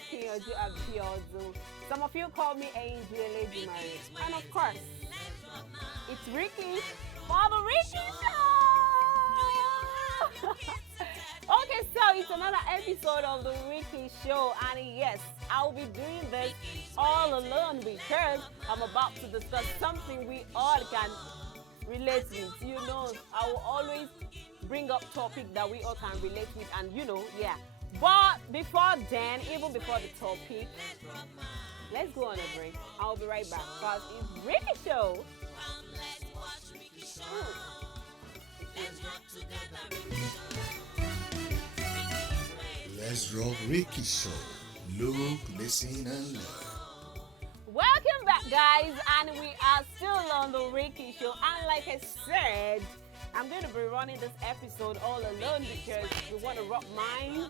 Akinyoju Abiodu. Some of you call me Angel Lady Mary. And of course, it's Rikkie for the Rikkie Show! Okay, so it's another episode of the Rikkie Show, and yes, I'll be doing this all alone because I'm about to discuss something we all can relate with. You know, I will always bring up topics that we all can relate with, and yeah. But before then, even before the topic, let's go on a break. I'll be right back because it's Rikkie Show. Let's rock Rikkie Show. Look, listen, and learn. Welcome back, guys, and we are still on the Rikkie Show. And like I said, I'm going to be running this episode all alone because we want to rock minds,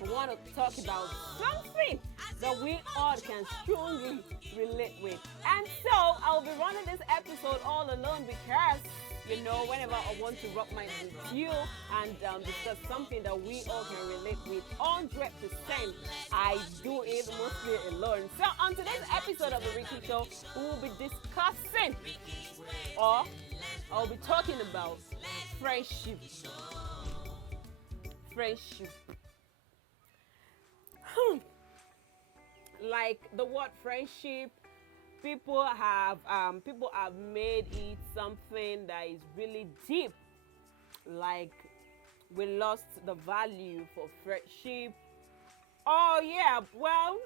we want to talk about something that we all can strongly relate with. And so I'll be running this episode all alone because whenever I want to rock minds with you and discuss something that we all can relate with 100%, I do it mostly alone. So on today's episode of the Rikkie Show, we will be discussing, or I'll be talking about friendship. Friendship. Like the word friendship, people have made it something that is really deep. Like we lost the value for friendship. Oh yeah, well,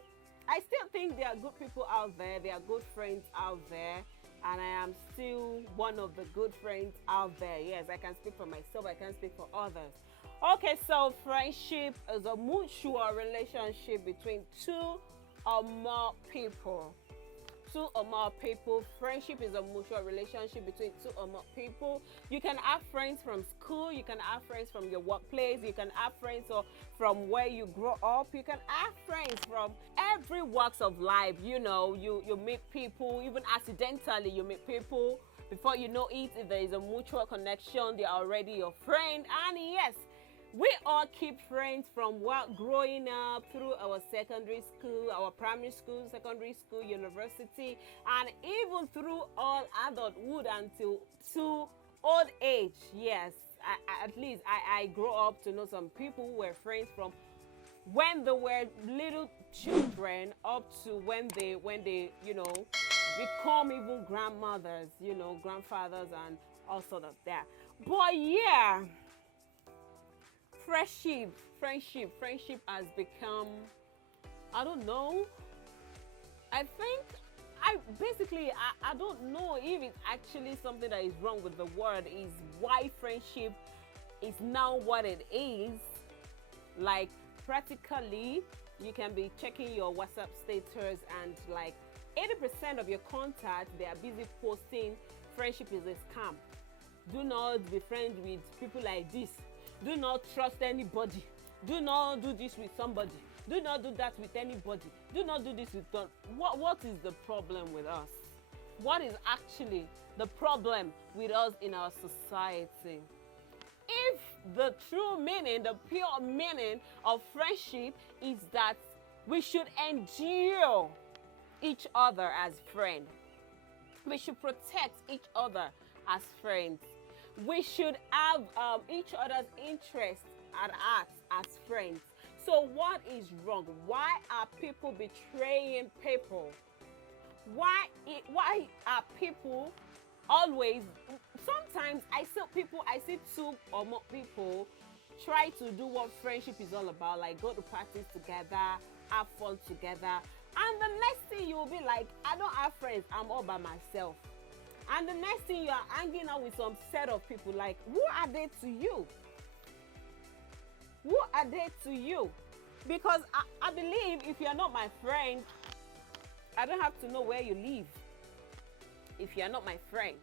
I still think there are good people out there. There are good friends out there. And I am still one of the good friends out there. Yes, I can speak for myself. I can speak for others. Okay, so friendship is a mutual relationship between two or more people. Two or more people. Friendship is a mutual relationship between two or more people. You can have friends from school. You can have friends from your workplace. You can have friends from where you grow up. You can have friends from every walks of life. You meet people, even accidentally you meet people. Before you know it, if there is a mutual connection, they are already your friend. And yes, we all keep friends from growing up through our secondary school, our primary school, secondary school, university, and even through all adulthood until old age. Yes, at least I grew up to know some people who were friends from when they were little children up to when they become even grandmothers, grandfathers and all sort of that. But yeah, friendship has become, I don't know. I don't know if it's actually something that is wrong with the word, is why friendship is now what it is. Like practically, you can be checking your WhatsApp status and like 80% of your contacts, they are busy posting friendship is a scam. Do not be friends with people like this. Do not trust anybody. Do not do this with somebody. Do not do that with anybody. Do not do this with God. What is the problem with us? What is actually the problem with us in our society? If the true meaning, the pure meaning of friendship is that we should endure each other as friends. We should protect each other as friends. We should have each other's interests at heart as friends. So what is wrong? Why are people betraying people? Why are people always, sometimes I see two or more people try to do what friendship is all about, like go to parties together, have fun together, and the next thing you will be like, I don't have friends, I'm all by myself. And the next thing you are hanging out with some set of people, like, who are they to you? Who are they to you? Because I believe if you're not my friend, I don't have to know where you live. If you're not my friend,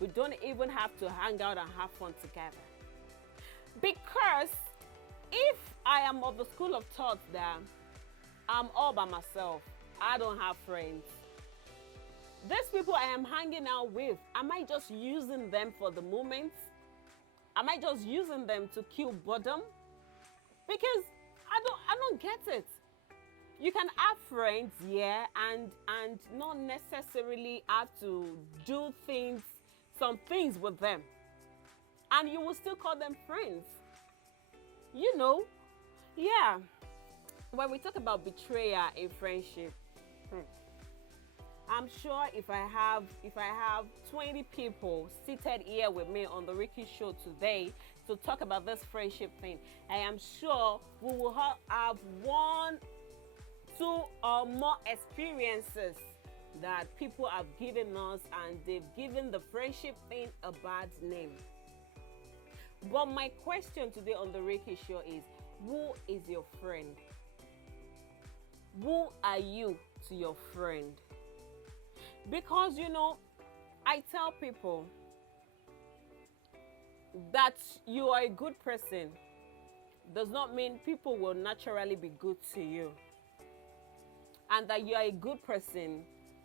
we don't even have to hang out and have fun together. Because if I am of the school of thought that I'm all by myself, I don't have friends, these people I am hanging out with, am I just using them for the moment? Am I just using them to kill boredom? Because I don't get it. You can have friends, yeah, and not necessarily have to do some things with them, and you will still call them friends. You know, yeah. When we talk about betrayal in friendship, I'm sure if I have 20 people seated here with me on the Rikkie Show today to talk about this friendship thing, I am sure we will have one, two, or more experiences that people have given us, and they've given the friendship thing a bad name. But my question today on the Rikkie Show is, who is your friend? Who are you to your friend? Because, I tell people that you are a good person does not mean people will naturally be good to you. And that you are a good person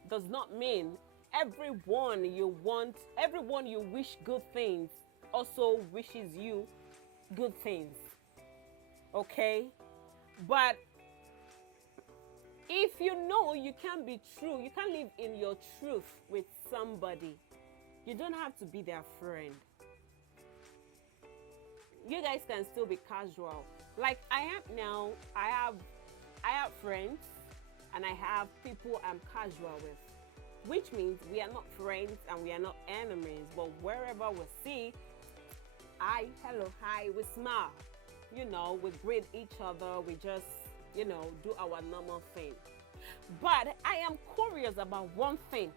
does not mean everyone you wish good things also wishes you good things. Okay? But if you know you can't be true, you can't live in your truth with somebody, you don't have to be their friend. You guys can still be casual. Like I am now, I have friends and I have people I'm casual with, which means we are not friends and we are not enemies, but wherever we see, hi, hello, hi, we smile. We greet each other, we just do our normal thing. But I am curious about one thing.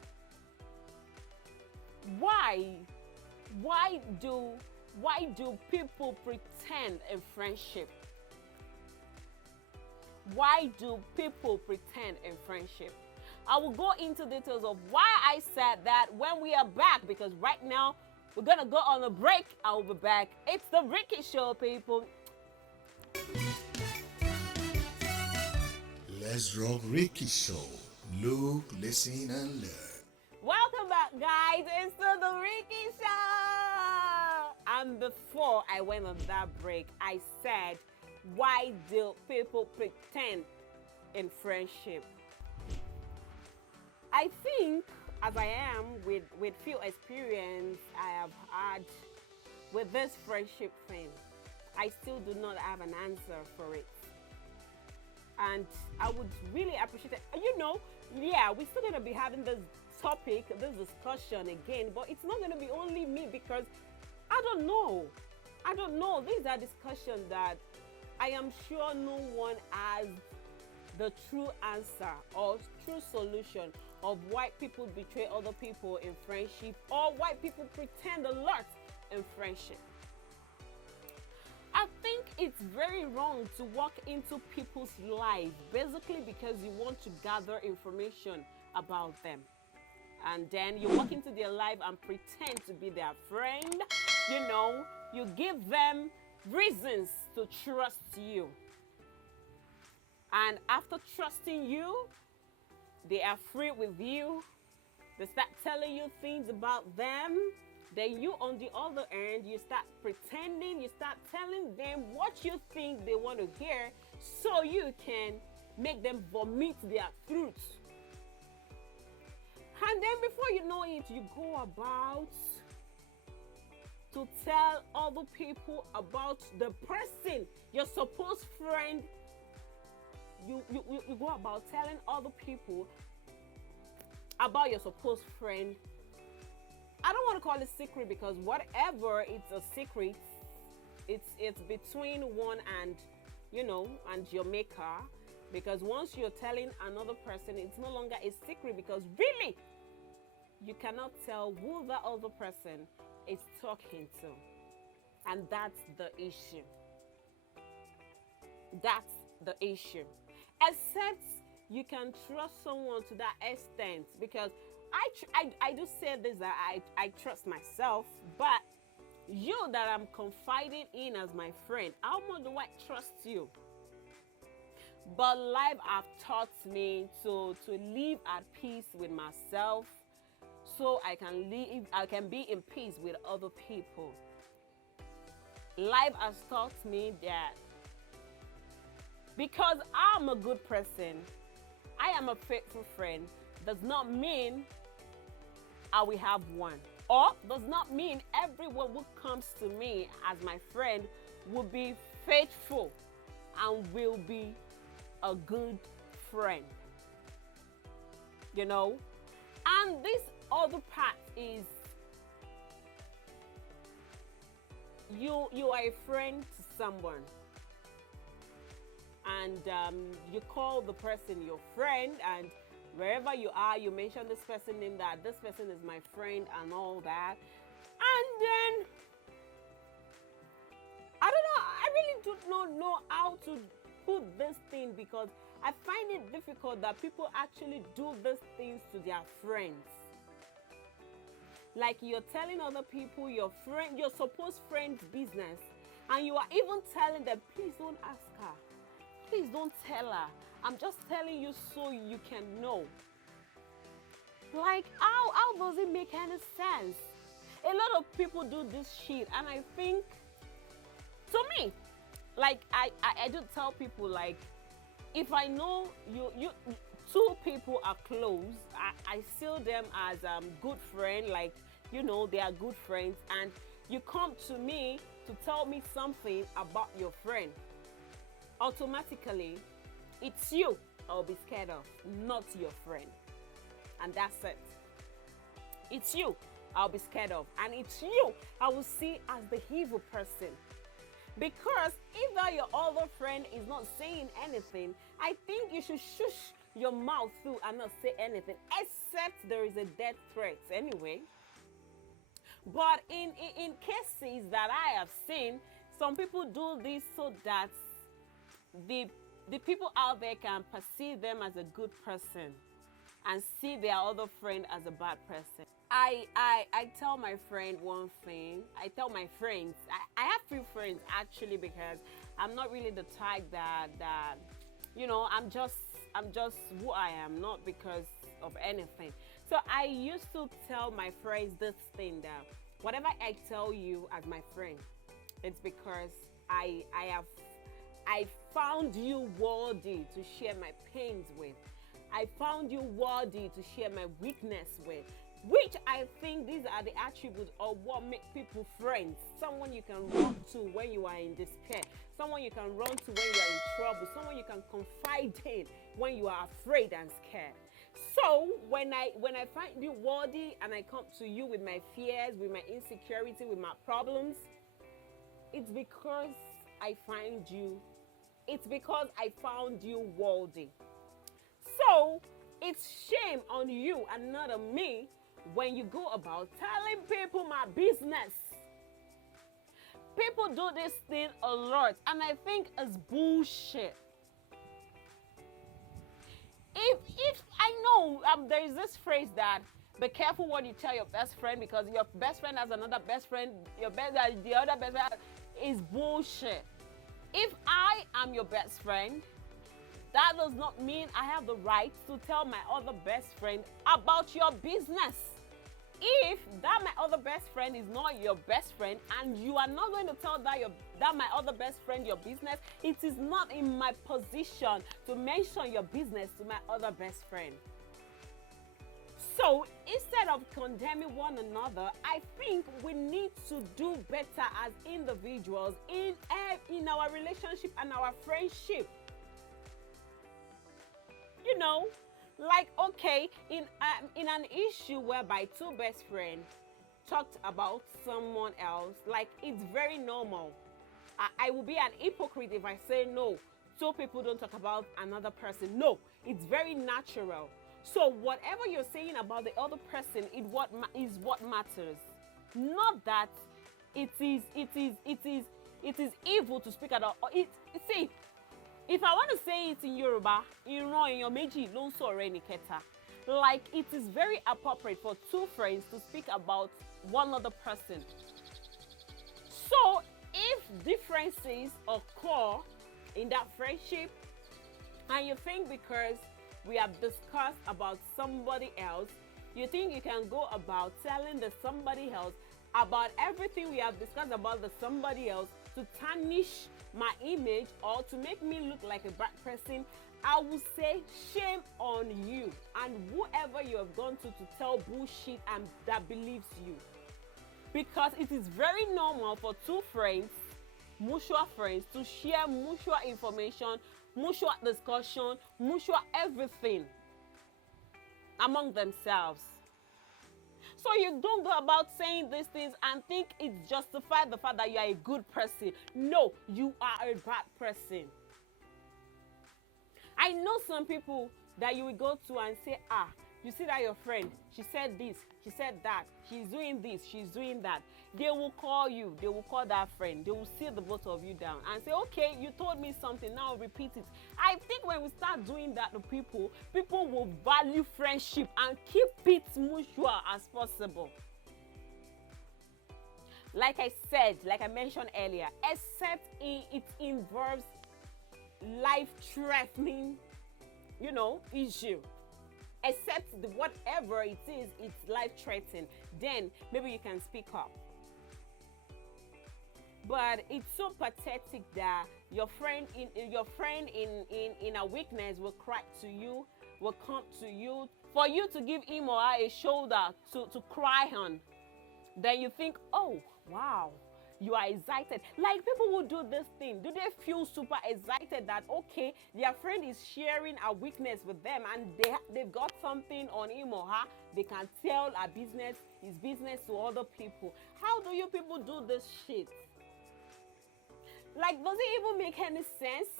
Why do people pretend in friendship? Why do people pretend in friendship? I will go into details of why I said that when we are back, because right now we're gonna go on a break. I will be back. It's the Rikkie Show, people. Let's rock Rikkie Show. Look, listen, and learn. Welcome back, guys. It's still the Rikkie Show. And before I went on that break, I said, why do people pretend in friendship? I think, as I am with few experience I have had with this friendship thing, I still do not have an answer for it. And I would really appreciate it. Yeah, we're still going to be having this topic, this discussion again, but it's not going to be only me, because I don't know. These are discussions that I am sure no one has the true answer or true solution of why people betray other people in friendship, or why people pretend a lot in friendship. I think it's very wrong to walk into people's lives basically because you want to gather information about them. And then you walk into their life and pretend to be their friend. You give them reasons to trust you. And after trusting you, they are free with you. They start telling you things about them. Then you, on the other end, you start pretending, you start telling them what you think they want to hear so you can make them vomit their truth. And then before you know it, you go about to tell other people about the person, your supposed friend. You go about telling other people about your supposed friend. I don't want to call it secret, because whatever it's a secret, it's between one and and your maker. Because once you're telling another person, it's no longer a secret, because really you cannot tell who the other person is talking to. And that's the issue. That's the issue. Except you can trust someone to that extent, because I do say this, that I trust myself, but you that I'm confiding in as my friend, how much do I trust you? But life have taught me to live at peace with myself, so I can be in peace with other people. Life has taught me that Because I'm a good person, I am a faithful friend, does not mean I will have one. Or does not mean everyone who comes to me as my friend will be faithful and will be a good friend. You know? And this other part is you are a friend to someone. And you call the person your friend, and wherever you are, you mention this person name, that this person is my friend and all that. And then, I don't know, I really do not know how to put this thing, because I find it difficult that people actually do these things to their friends. Like you're telling other people your supposed friend's business, and you are even telling them, please don't ask her. Please don't tell her. I'm just telling you so you can know. Like, how does it make any sense? A lot of people do this shit, and I think, to me, like I do tell people, like, if I know you two people are close, I see them as good friend, like, you know, they are good friends, and you come to me to tell me something about your friend, automatically, it's you I'll be scared of, not your friend. And that's it. It's you I'll be scared of, and it's you I will see as the evil person. Because either your other friend is not saying anything, I think you should shush your mouth through and not say anything, except there is a death threat anyway. But in cases that I have seen, some people do this so that the people out there can perceive them as a good person and see their other friend as a bad person. I tell my friend one thing. I tell my friends. I have few friends actually, because I'm not really the type that you know, I'm just who I am, not because of anything. So I used to tell my friends this thing, that whatever I tell you as my friend, it's because I found you worthy to share my pains with. I found you worthy to share my weakness with, which I think these are the attributes of what make people friends. Someone you can run to when you are in despair, someone you can run to when you are in trouble, someone you can confide in when you are afraid and scared. So when I find you worthy and I come to you with my fears, with my insecurity, with my problems, it's because I found you worthy. So it's shame on you and not on me when you go about telling people my business. People do this thing a lot, and I think it's bullshit. If I know there is this phrase that be careful what you tell your best friend, because your best friend has another best friend, the other best friend is bullshit. If I am your best friend, that does not mean I have the right to tell my other best friend about your business. If that my other best friend is not your best friend, and you are not going to tell that my other best friend your business, it is not in my position to mention your business to my other best friend. So instead of condemning one another, I think we need to do better as individuals in our relationship and our friendship. You know, like, okay, in an issue whereby two best friends talked about someone else, like, it's very normal. I will be an hypocrite if I say no, two people don't talk about another person. No, it's very natural. So whatever you're saying about the other person is what matters. Not that it is evil to speak about. See, if I want to say it in Yoruba, like, it is very appropriate for two friends to speak about one other person. So if differences occur in that friendship, and you think because we have discussed about somebody else, you think you can go about telling the somebody else about everything we have discussed about the somebody else to tarnish my image or to make me look like a bad person, I will say shame on you and whoever you have gone to tell bullshit and that believes you. Because it is very normal for two friends, mutual friends, to share mutual information, mutual discussion, mutual everything among themselves. So you don't go about saying these things and think it justifies the fact that you are a good person. No, you are a bad person. I know some people that you will go to and say, you see that your friend, she said this, she said that, she's doing this, she's doing that. They will call you, they will call that friend, they will sit the both of you down and say, okay, you told me something, now repeat it. I think when we start doing that to people, people will value friendship and keep it mutual as possible. Like I said, like I mentioned earlier, except it involves life-threatening, issue. Except whatever it is, it's life-threatening. Then maybe you can speak up. But it's so pathetic that your friend in a weakness will cry to you, will come to you, for you to give him or her a shoulder to cry on. Then you think, oh, wow, you are excited. Like people who do this thing, do they feel super excited that, okay, their friend is sharing a weakness with them and they've got something on him or her, they can tell his business to other people. How do you people do this shit? Like, does it even make any sense?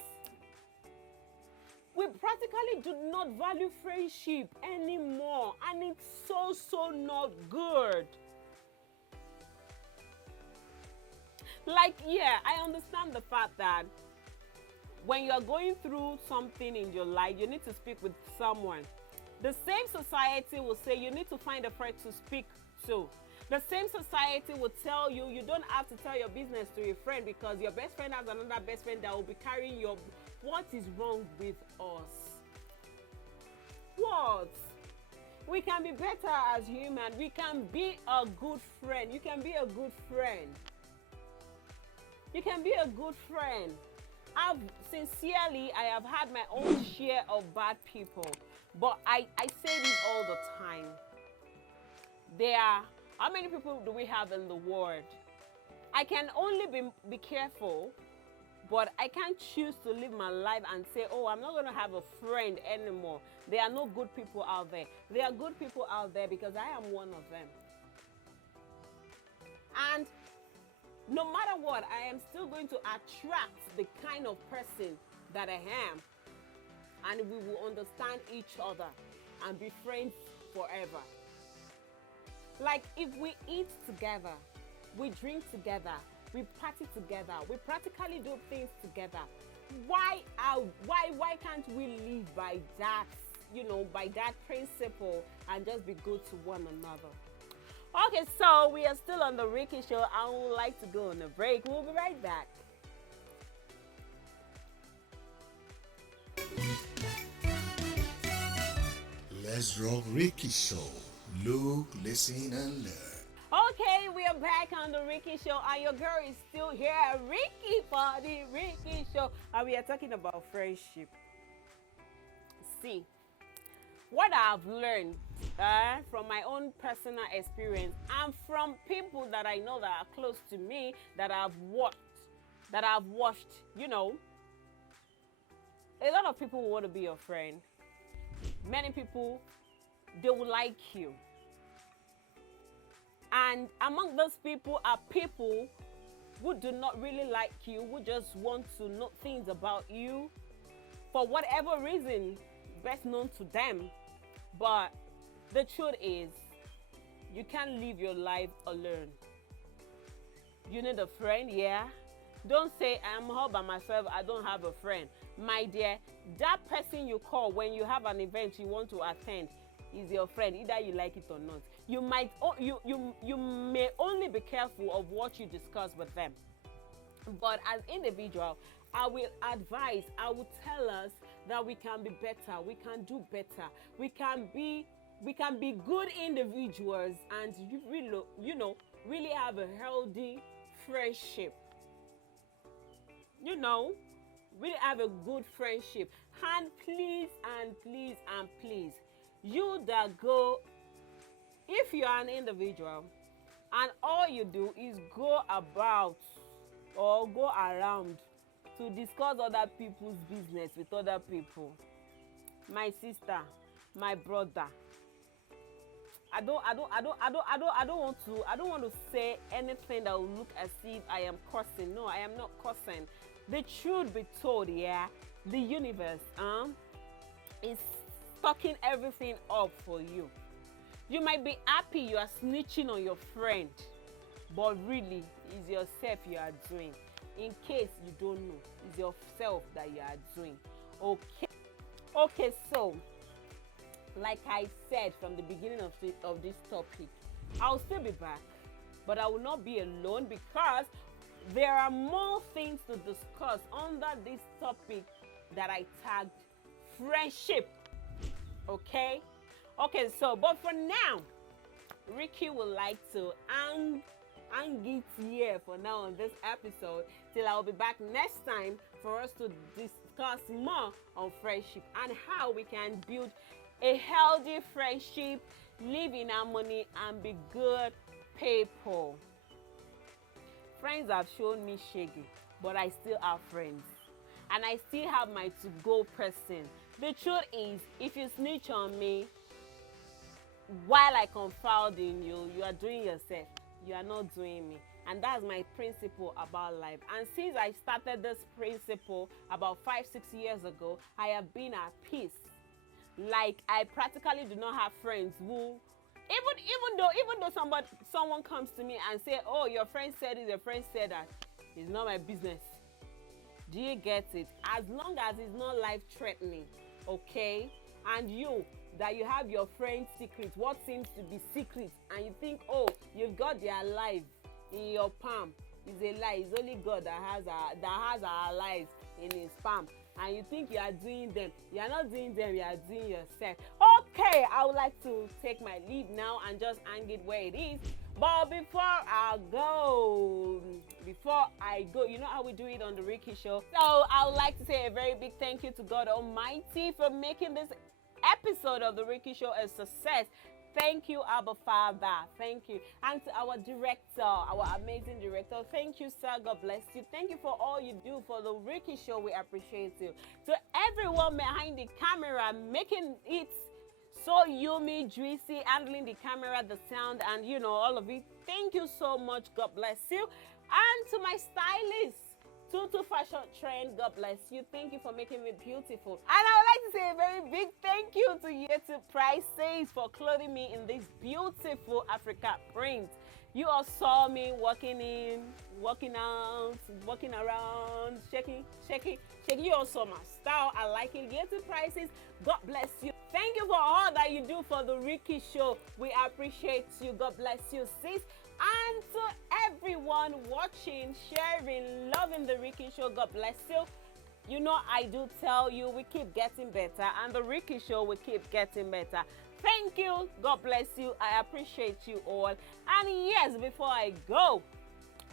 We practically do not value friendship anymore, and it's so not good. Like, yeah, I understand the fact that when you're going through something in your life, you need to speak with someone. The same society will say you need to find a friend to speak to. The same society will tell you you don't have to tell your business to your friend because your best friend has another best friend that will be carrying your... What is wrong with us? What? We can be better as humans. We can be a good friend. You can be a good friend. You can be a good friend. I have had my own share of bad people. But I say this all the time. How many people do we have in the world? I can only be careful, but I can't choose to live my life and say, oh, I'm not going to have a friend anymore. There are no good people out there. There are good people out there because I am one of them. And no matter what, I am still going to attract the kind of person that I am. And we will understand each other and be friends forever. Like if we eat together, we drink together, we party together, we practically do things together. Why can't we live by that, by that principle and just be good to one another? Okay, so we are still on the Rikkie Show. I would like to go on a break. We'll be right back. Let's rock Rikkie Show. Look, listen, and learn. Okay, we are back on the Rikkie Show, and your girl is still here, Rikkie, for the Rikkie Show, and we are talking about friendship. See, what I've learned from my own personal experience and from people that I know that are close to me, that I've watched, a lot of people want to be your friend. Many people, they will like you. And among those people are people who do not really like you, who just want to know things about you for whatever reason best known to them. But the truth is, you can't live your life alone. You need a friend, yeah? Don't say, I'm all by myself, I don't have a friend. My dear, that person you call when you have an event you want to attend is your friend, either you like it or not. You may only be careful of what you discuss with them. But as individual, I will advise, I will tell us that we can be better, we can do better, we can be good individuals and really have a healthy friendship. you know, really have a good friendship. And please, you that go, if you are an individual and all you do is go about or go around to discuss other people's business with other people, my sister, my brother, I don't want to say anything that will look as if I am cursing. No, I am not cursing. The truth be told, yeah, the universe is stocking everything up for you. You might be happy you are snitching on your friend, but really it's yourself you are doing. In case you don't know, it's yourself that you are doing. Okay, so like I said from the beginning of this topic, I'll still be back, but I will not be alone because there are more things to discuss under this topic that I tagged friendship. Okay, so but for now, Rikkie would like to hang it here for now on this episode till I'll be back next time for us to discuss more on friendship and how we can build a healthy friendship, live in harmony, and be good people. Friends have shown me shaggy, but I still have friends. And I still have my to-go person. The truth is, if you snitch on me while I confide in you, you are doing yourself. You are not doing me. And that's my principle about life. And since I started this principle about 5-6 years ago, I have been at peace. Like, I practically do not have friends who, even though someone comes to me and say, oh, your friend said this, your friend said that, it's not my business. Do you get it? As long as it's not life-threatening, okay? And you have your friend's secret, what seems to be secret, and you think, oh, you've got their life in your palm, is a lie. It's only God that has our lives in his palm. And you think you are doing them. You are not doing them, you are doing yourself. Okay, I would like to take my lead now and just hang it where it is. But before I go, you know how we do it on the Rikkie Show. So I would like to say a very big thank you to God Almighty for making this episode of the Rikkie Show a success. Thank you, Abba Father. Thank you. And to our director, our amazing director, thank you, sir. God bless you. Thank you for all you do for the Rikkie Show. We appreciate you. To everyone behind the camera, making it so yummy, juicy, handling the camera, the sound, and you know, all of it. Thank you so much. God bless you. And to my stylist, Tutu Fashion Trend, God bless you. Thank you for making me beautiful. And I would like to say a very big thank you to YouTube Prices for clothing me in this beautiful Africa print. You all saw me walking in, walking out, walking around, shaking. You all saw my style. I like it. YouTube Prices, God bless you. Thank you for all that you do for the Rikkie Show. We appreciate you. God bless you, sis. And to everyone watching, sharing, loving the Rikkie Show, God bless you. You know, I do tell you, we keep getting better, and the Rikkie Show will keep getting better. Thank you. God bless you. I appreciate you all. And yes, before I go,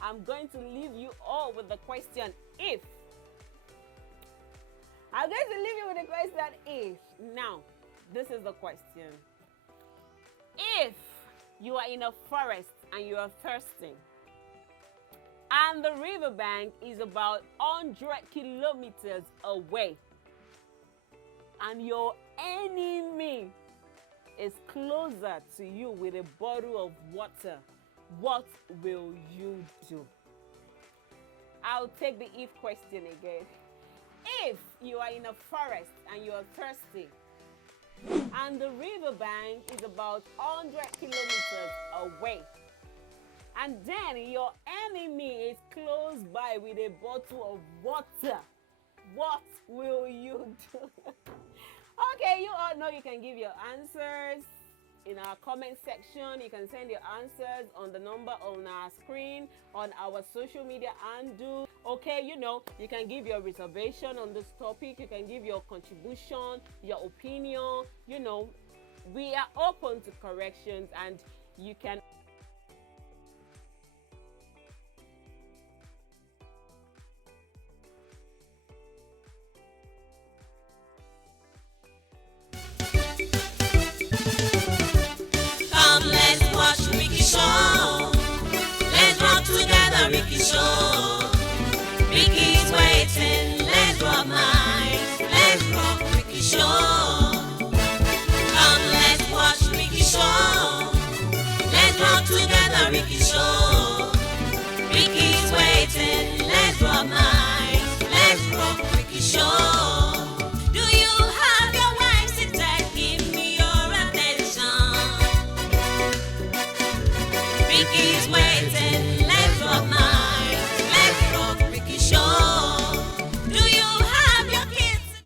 I'm going to leave you all with the question, if. I'm going to leave you with the question, if. Now, this is the question. If you are in a forest and you are thirsty, and the riverbank is about 100 kilometers away, and your enemy is closer to you with a bottle of water, what will you do? I'll take the if question again. If you are in a forest and you are thirsty, and the riverbank is about 100 kilometers away, and then your enemy is close by with a bottle of water, what will you do? Okay, you all know you can give your answers in our comment section. You can send your answers on the number on our screen, on our social media handle. Okay, you know, you can give your reservation on this topic. You can give your contribution, your opinion. You know, we are open to corrections, and you can RIKKIE Show.